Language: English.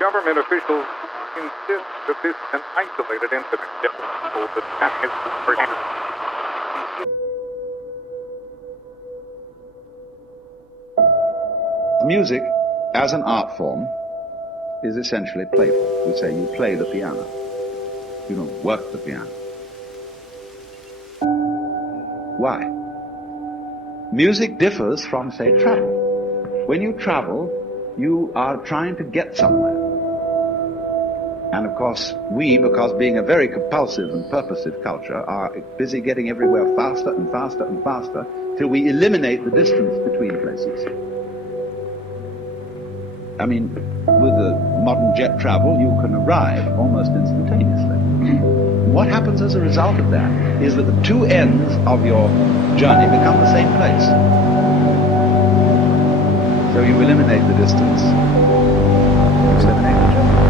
Government officials insist that this is an isolated incident. The damage Music, as an art form, is essentially playful. We say you play the piano. You don't work the piano. Why? Music differs from, say, travel. When you travel, you are trying to get somewhere. And of course, we, because being a very compulsive and purposive culture, are busy getting everywhere faster and faster and faster till we eliminate the distance between places. I mean, with the modern jet travel, you can arrive almost instantaneously. What happens as a result of that is that the two ends of your journey become the same place. So you eliminate the distance, you eliminate the journey.